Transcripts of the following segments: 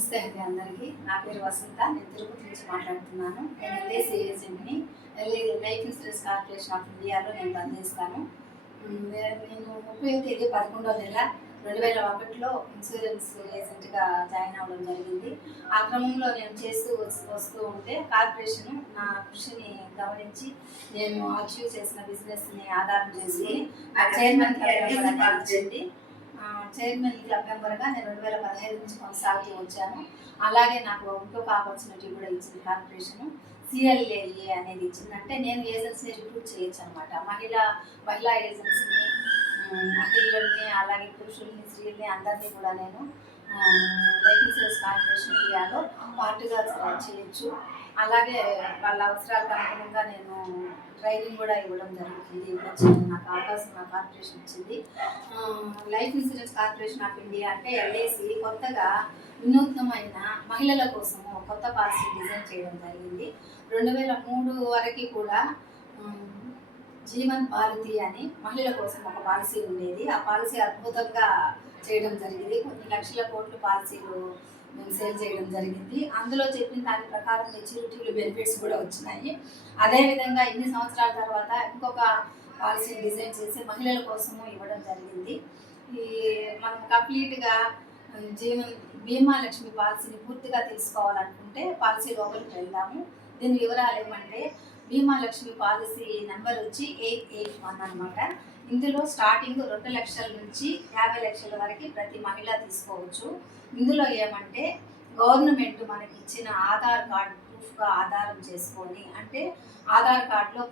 నమస్తే అండి అందరికీ. నా పేరు వసంత. నేను తిరుపతి నుంచి మాట్లాడుతున్నాను. నేను ఎల్ఐసి ఏజెంట్ని. లైఫ్ ఇన్సూరెన్స్ కార్పొరేషన్ ఆఫ్ ఇండియాలో నేను పనిచేస్తాను. నేను 30వ తేదీ 11వ నెల 2001లో ఇన్సూరెన్స్ ఏజెంట్గా జాయిన్ అవ్వడం జరిగింది. ఆ క్రమంలో నేను చేస్తూ వస్తూ ఉంటే కార్పొరేషన్ నా కృషిని గమనించి నేను అచీవ్ చేసిన బిజినెస్ని ఆధారం చేసుకుని చైర్మన్ ఇచ్చింది. చైర్మన్ క్లబ్ మెంబర్గా నేను 2015 నుంచి కొనసాగుతూ వచ్చాను. అలాగే నాకు ఇంకొక ఆపర్చునిటీ కూడా ఇచ్చింది కార్పొరేషన్. సిఎల్ఏఏ అనేది ఇచ్చింది. అంటే నేను ఏజెన్సీని రిక్రూట్ చేయొచ్చు అనమాట. మహిళా ఏజెన్సీని, మహిళల్ని, అలాగే పురుషుల్ని, స్త్రీల్ని అందరినీ కూడా నేను లైఫ్ ఇన్సూరెన్స్ కార్పొరేషన్ ఇండియాలో పార్ట్గా చేయొచ్చు. అలాగే వాళ్ళ అవసరాలకు అనుగుణంగా నేను ట్రైనింగ్ కూడా ఇవ్వడం జరుగుతుంది. నాకు అవకాశం నా కార్పొరేషన్ ఇచ్చింది. Life insurance corporation of India అంటే ఎల్ఐసి కొత్తగా వినూత్నమైన మహిళల కోసము కొత్త పాలసీ డిజైన్ చేయడం జరిగింది. 2003 వరకు కూడా జీవన్ భారతి అని మహిళల కోసం ఒక పాలసీ ఉండేది. ఆ పాలసీ అద్భుతంగా చేయడం జరిగింది. కొన్ని లక్షల కోట్ల పాలసీలు మేము సేల్ చేయడం జరిగింది. అందులో చెప్పిన దాని ప్రకారం మెచ్యూరిటీలు బెనిఫిట్స్ కూడా వచ్చినాయి. అదేవిధంగా ఇన్ని సంవత్సరాల తర్వాత ఇంకొక పాలసీ డిజైన్ చేసి మహిళల కోసము ఇవ్వడం జరిగింది. మనం కంప్లీట్గా బీమా లక్ష్మి పాలసీని పూర్తిగా తెలుసుకోవాలనుకుంటే పాలసీ లోపలికి వెళ్దాము. దీని వివరాలు ఏమంటే, బీమా లక్ష్మి పాలసీ నెంబర్ వచ్చి 881 అనమాట. ఇందులో స్టార్టింగ్ 2 లక్షల నుంచి 50 లక్షల వరకు ప్రతి మహిళ తీసుకోవచ్చు. ఇందులో ఏమంటే గవర్నమెంట్ మనకి ఇచ్చిన ఆధార్ కార్డు ప్రూఫ్గా ఆధారం చేసుకొని, అంటే ఆధార్ కార్డులో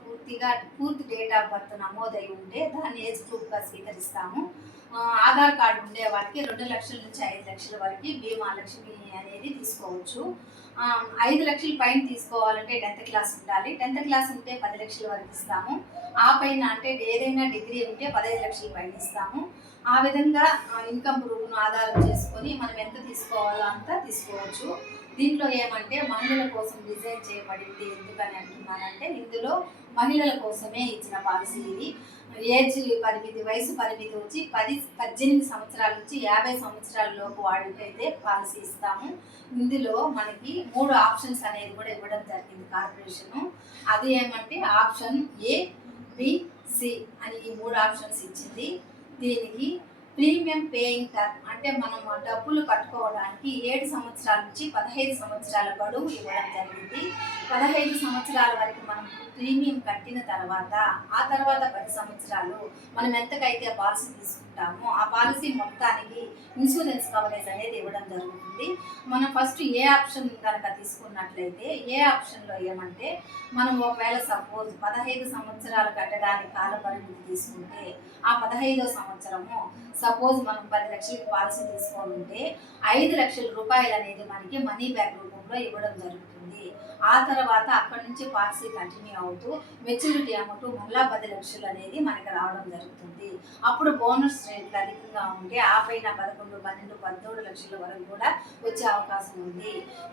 పూర్తి డేట్ ఆఫ్ బర్త్ నమోదై ఉంటే దాన్ని ఏజ్ ప్రూఫ్గా స్వీకరిస్తాము. ఆధార్ కార్డు ఉండే వాళ్ళకి 2 లక్షల నుంచి 5 లక్షల వరకు బీమా లక్ష్మి అనేది తీసుకోవచ్చు. 5 లక్షల పైన తీసుకోవాలంటే 10th క్లాస్ ఉండాలి. 10th క్లాస్ ఉంటే 10 లక్షల వరకు ఇస్తాము. ఆ పైన అంటే ఏదైనా డిగ్రీ ఉంటే 15 లక్షల పైన ఇస్తాము. ఆ విధంగా ఇన్కమ్ ప్రూఫ్ను ఆధారం చేసుకొని మనం ఎంత తీసుకోవాలో అంతా తీసుకోవచ్చు. దీంట్లో ఏమంటే మహిళల కోసం డిజైన్ చేయబడింది. ఎందుకని అంటున్నానంటే, ఇందులో మహిళల కోసమే ఇచ్చిన పాలసీ ఇది. వయసు పరిమితి వచ్చి 18 సంవత్సరాల నుంచి 50 సంవత్సరాల లోపు వాడికైతే పాలసీ ఇస్తాము. ఇందులో మనకి 3 ఆప్షన్స్ అనేది కూడా ఇవ్వడం జరిగింది కార్పొరేషను. అది ఏమంటే ఆప్షన్ ఏ, బి, సి అని ఈ 3 ఆప్షన్స్ ఇచ్చింది. దీనికి ప్రీమియం పేయింగ్ టర్మ్ అంటే మనం డబ్బులు కట్టుకోవడానికి 7 సంవత్సరాల నుంచి 15 సంవత్సరాల గడువు ఇవ్వడం జరిగింది. 15 సంవత్సరాల వరకు మనం ప్రీమియం కట్టిన తర్వాత ఆ తర్వాత 10 సంవత్సరాలు మనం ఎంతకైతే పాలసీ తీసుకుంటామో ఆ పాలసీ మొత్తానికి ఇన్సూరెన్స్ కవరేజ్ అనేది ఇవ్వడం జరుగుతుంది. మనం ఫస్ట్ ఏ ఆప్షన్ కనుక తీసుకున్నట్లయితే, ఏ ఆప్షన్లో ఏమంటే మనం ఒకవేళ సపోజ్ 15 సంవత్సరాలు కట్టడానికి కాల పరిమితి తీసుకుంటే ఆ 15వ సంవత్సరము సపోజ్ మనం 10 లక్షలకి పాలసీ తీసుకొని ఉంటే 5 లక్షల రూపాయలు అనేది మనకి మనీ బ్యాక్ రూపంలో ఇవ్వడం జరుగుతుంది. ఆ తర్వాత అక్కడి నుంచి పాలసీ కంటిన్యూ అవుతూ మెచ్యూరిటీ అమౌంట్ మళ్ళా 10 లక్షలు అనేది మనకి రావడం జరుగుతుంది. అప్పుడు బోనస్ రేట్లు అధికంగా ఉంటే ఆ పైన 11, 12, 13 లక్షల వరకు కూడా వచ్చే అవకాశం ఉంది.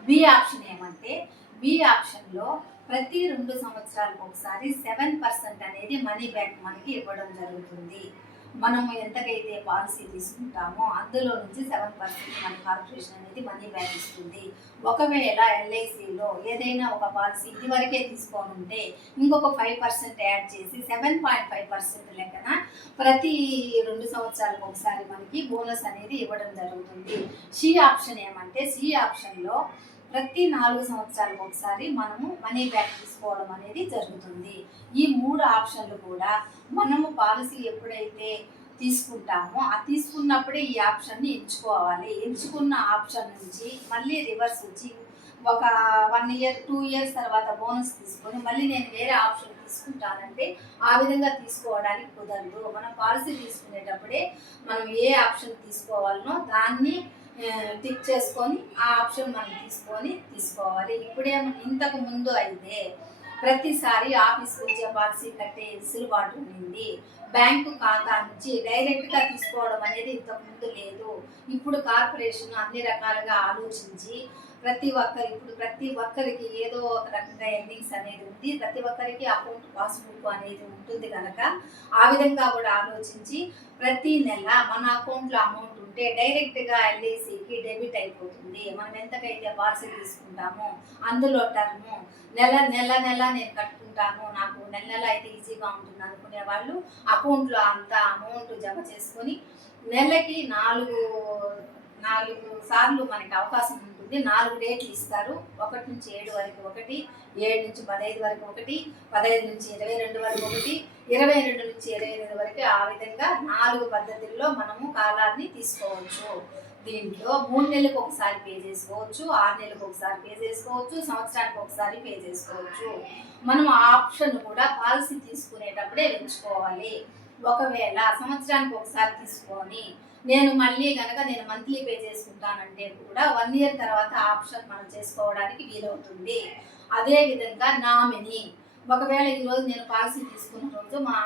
బి ఆప్షన్ ఏమంటే, బి ఆప్షన్లో ప్రతి 2 సంవత్సరాలకు ఒకసారి 7% అనేది మనీ బ్యాక్ మనకి ఇవ్వడం జరుగుతుంది. మనము ఎంతకైతే పాలసీ తీసుకుంటామో అందులో నుంచి 7% మన కార్పొరేషన్ అనేది మనీ బ్యాక్ ఇస్తుంది. ఒకవేళ ఎల్ఐసిలో ఏదైనా ఒక పాలసీ ఇదివరకే తీసుకొని ఉంటే ఇంకొక 5% యాడ్ చేసి 7.5% లెక్కన ప్రతి 2 సంవత్సరాలకు ఒకసారి మనకి బోనస్ అనేది ఇవ్వడం జరుగుతుంది. సి ఆప్షన్ ఏమంటే, సి ఆప్షన్లో ప్రతి 4 సంవత్సరాలకు ఒకసారి మనము మనీ బ్యాక్ తీసుకోవడం అనేది జరుగుతుంది. ఈ 3 ఆప్షన్లు కూడా మనము పాలసీ ఎప్పుడైతే తీసుకుంటామో ఆ తీసుకున్నప్పుడే ఈ ఆప్షన్ని ఎంచుకోవాలి. ఎంచుకున్న ఆప్షన్ నుంచి మళ్ళీ రివర్స్ వచ్చి ఒక 1 ఇయర్ 2 ఇయర్స్ తర్వాత బోనస్ తీసుకొని మళ్ళీ నేను వేరే ఆప్షన్ తీసుకుంటానంటే ఆ విధంగా తీసుకోవడానికి కుదరదు. మనం పాలసీ తీసుకునేటప్పుడే మనం ఏ ఆప్షన్ తీసుకోవాలనో దాన్ని టిక్ చేసుకొని ఆ ఆప్షన్ మనం తీసుకోవాలి. ఇప్పుడేమో ఇంతకు ముందు అయితే ప్రతిసారి ఆఫీస్కి వచ్చే పాలసీ కట్టే వెసులుబాటు ఉండింది. బ్యాంకు ఖాతా నుంచి డైరెక్ట్గా తీసుకోవడం అనేది ఇంతకుముందు లేదు. ఇప్పుడు కార్పొరేషన్ అన్ని రకాలుగా ఆలోచించి ప్రతి ఒక్కరికి ఏదో ఒక రకంగా ఎర్నింగ్స్ అనేది ఉంది. ప్రతి ఒక్కరికి అకౌంట్ పాస్బుక్ అనేది ఉంటుంది కనుక ఆ విధంగా కూడా ఆలోచించి ప్రతి నెల మన అకౌంట్లో అమౌంట్ ఉంటే డైరెక్ట్గా ఎల్ఐసికి డెబిట్ అయిపోతుంది. మనం ఎంతకైతే పాలసీ తీసుకుంటామో అందులో టర్ము నెల నేను కట్టుకుంటాను, నాకు నెల అయితే ఈజీగా ఉంటుంది అనుకునే వాళ్ళు అకౌంట్లో అంత అమౌంట్ జమ చేసుకొని నెలకి నాలుగు సార్లు మనకి అవకాశం ఉంటుంది. 4 డేట్లు ఇస్తారు. 1 నుంచి 7 వరకు ఒకటి, 7 నుంచి 15 వరకు ఒకటి, 15 నుంచి 22 వరకు ఒకటి, 22 నుంచి 28 వరకు, ఆ విధంగా 4 పద్ధతుల్లో మనము కాలాన్ని తీసుకోవచ్చు. దీంట్లో 3 నెలలకు ఒకసారి పే చేసుకోవచ్చు, 6 నెలలకు ఒకసారి పే చేసుకోవచ్చు, సంవత్సరానికి ఒకసారి పే చేసుకోవచ్చు. మనం ఆ ఆప్షన్ కూడా పాలసీ తీసుకునేటప్పుడే ఎంచుకోవాలి. ఒకవేళ సంవత్సరానికి ఒకసారి తీసుకొని నేను మంత్లీ పే చేసుకుంటానంటే కూడా 1 ఇయర్ తర్వాత ఆప్షన్ మనం చేసుకోవడానికి వీలవుతుంది. అదేవిధంగా నామినీ, ఒకవేళ ఈరోజు నేను పాలసీ తీసుకున్న రోజు మా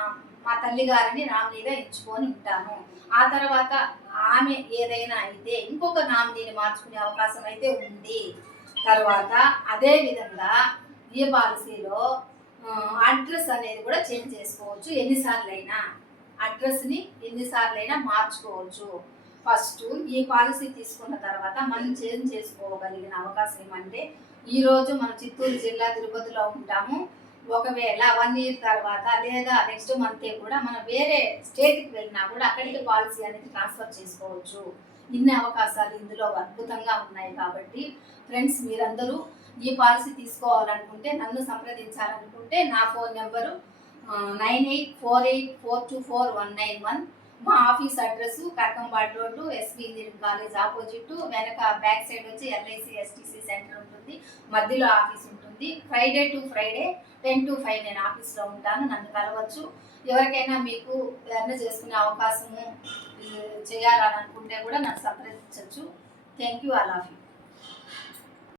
తల్లిగారిని నామినీగా ఎంచుకొని ఉంటాను. ఆ తర్వాత ఆమె ఏదైనా అయితే ఇంకొక నామినీని మార్చుకునే అవకాశం అయితే ఉంది. తర్వాత అదేవిధంగా ఈ పాలసీలో అడ్రస్ అనేది కూడా చేంజ్ చేసుకోవచ్చు. అడ్రస్ని ఎన్నిసార్లైనా మార్చుకోవచ్చు. ఫస్ట్ ఈ పాలసీ తీసుకున్న తర్వాత మనం చేంజ్ చేసుకోగలిగిన అవకాశం ఏమంటే, ఈరోజు మనం చిత్తూరు జిల్లా తిరుపతిలో ఉంటాము. ఒకవేళ 1 ఇయర్ తర్వాత లేదా నెక్స్ట్ మంతే కూడా మనం వేరే స్టేట్కి వెళ్ళినా కూడా అక్కడికి పాలసీ అనేది ట్రాన్స్ఫర్ చేసుకోవచ్చు. ఇన్ని అవకాశాలు ఇందులో అద్భుతంగా ఉన్నాయి. కాబట్టి ఫ్రెండ్స్, మీరందరూ ఈ పాలసీ తీసుకోవాలనుకుంటే, నన్ను సంప్రదించాలనుకుంటే నా ఫోన్ నెంబరు 9848424191. మా office address Karakambad road, SV engineering college opposite, వెనక బ్యాక్ సైడ్ వచ్చి ఎల్ఐసి ఎస్టీసీ సెంటర్ ఉంటుంది, మధ్యలో ఆఫీస్ ఉంటుంది. ఫ్రైడే టు ఫ్రైడే 10 to 5 నేను ఆఫీస్లో ఉంటాను. నన్ను కలవచ్చు. ఎవరికైనా మీకు ఎర్న్ చేసుకునే అవకాశము చేయాలని అనుకుంటే కూడా నన్ను సంప్రదించవచ్చు. Thank you. All of you.